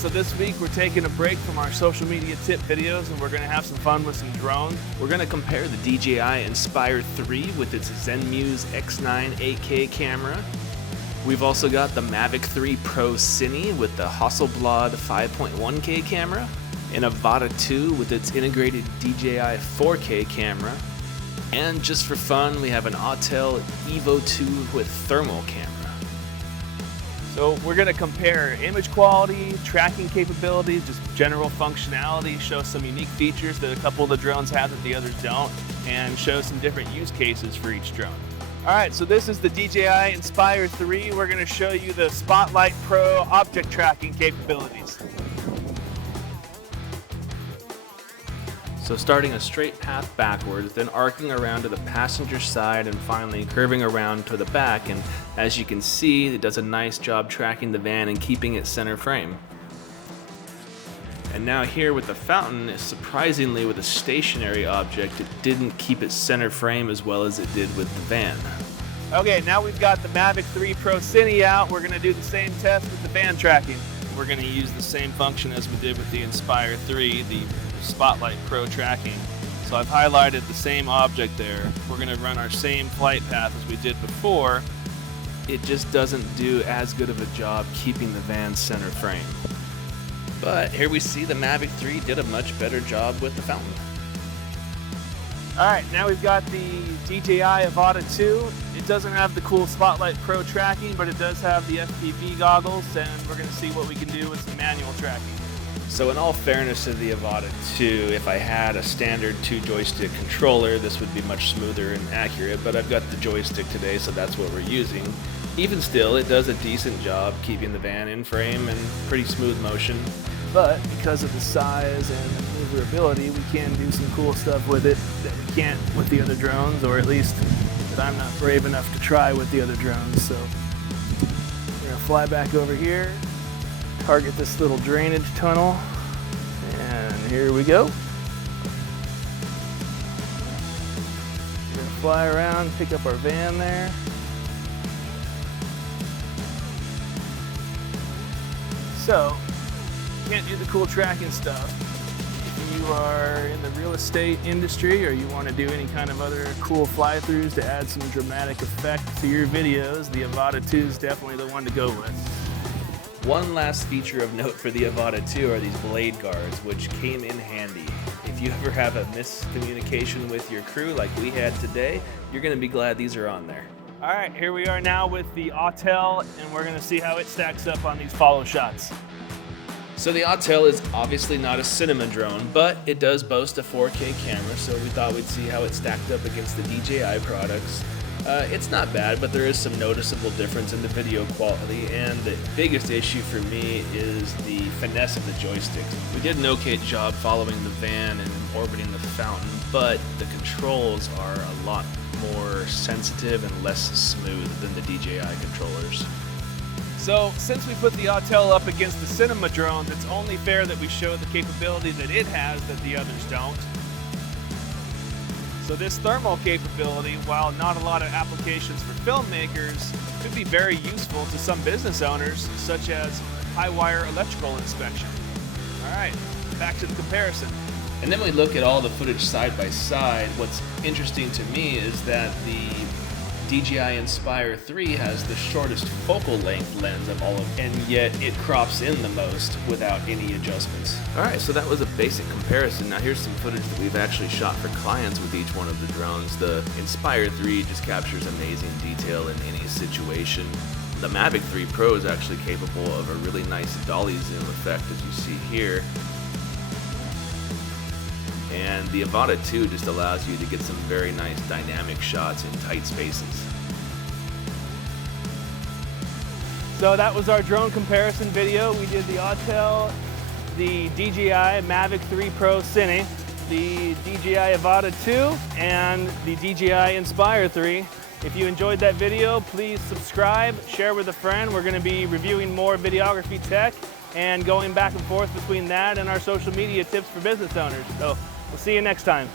so this week we're taking a break from our social media tip videos and we're going to have some fun with some drones. We're going to compare the DJI Inspire 3 with its ZenMuse X9 8K camera. We've also got the Mavic 3 Pro Cine with the Hasselblad 5.1K camera, an Avata 2 with its integrated DJI 4K camera, and just for fun we have an Autel EVO 2 with thermal camera. So we're going to compare image quality, tracking capabilities, just general functionality, show some unique features that a couple of the drones have that the others don't, and show some different use cases for each drone. All right, so this is the DJI Inspire 3. We're going to show you the Spotlight Pro object tracking capabilities. So starting a straight path backwards, then arcing around to the passenger side and finally curving around to the back, and as you can see, it does a nice job tracking the van and keeping it center frame. And now here with the fountain, surprisingly with a stationary object, it didn't keep it center frame as well as it did with the van. Okay, now we've got the Mavic 3 Pro Cine out. We're going to do the same test with the van tracking. We're going to use the same function as we did with the Inspire 3, the Spotlight Pro tracking. So I've highlighted the same object there. We're going to run our same flight path as we did before. It just doesn't do as good of a job keeping the van center frame. But here we see the Mavic 3 did a much better job with the fountain. All right, now we've got the DJI Avata 2. It doesn't have the cool Spotlight Pro tracking, but it does have the FPV goggles, and we're going to see what we can do with some manual tracking. So in all fairness to the Avata 2, if I had a standard 2-joystick controller, this would be much smoother and accurate, but I've got the joystick today, so that's what we're using. Even still, it does a decent job keeping the van in frame and pretty smooth motion. But because of the size and the maneuverability, we can do some cool stuff with it that we can't with the other drones, or at least that I'm not brave enough to try with the other drones. So we're gonna fly back over here, target this little drainage tunnel, and here we go. We're gonna fly around, pick up our van there. So, can't do the cool tracking stuff. If you are in the real estate industry or you want to do any kind of other cool fly-throughs to add some dramatic effect to your videos, the Avata 2 is definitely the one to go with. One last feature of note for the Avata 2 are these blade guards, which came in handy. If you ever have a miscommunication with your crew like we had today, you're going to be glad these are on there. All right, here we are now with the Autel, and we're going to see how it stacks up on these follow shots. So the Autel is obviously not a cinema drone, but it does boast a 4K camera, so we thought we'd see how it stacked up against the DJI products. It's not bad, but there is some noticeable difference in the video quality, and the biggest issue for me is the finesse of the joysticks. We did an okay job following the van and orbiting the fountain, but the controls are a lot more sensitive and less smooth than the DJI controllers. So, since we put the Autel up against the cinema drones, it's only fair that we show the capability that it has that the others don't. So this thermal capability, while not a lot of applications for filmmakers, could be very useful to some business owners, such as high-wire electrical inspection. All right, back to the comparison. And then we look at all the footage side by side. What's interesting to me is that the DJI Inspire 3 has the shortest focal length lens of all of them, and yet it crops in the most without any adjustments. Alright, so that was a basic comparison. Now here's some footage that we've actually shot for clients with each one of the drones. The Inspire 3 just captures amazing detail in any situation. The Mavic 3 Pro is actually capable of a really nice dolly zoom effect, as you see here. And the Avata 2 just allows you to get some very nice dynamic shots in tight spaces. So that was our drone comparison video. We did the Autel, the DJI Mavic 3 Pro Cine, the DJI Avata 2, and the DJI Inspire 3. If you enjoyed that video, please subscribe, share with a friend. We're going to be reviewing more videography tech and going back and forth between that and our social media tips for business owners. So we'll see you next time.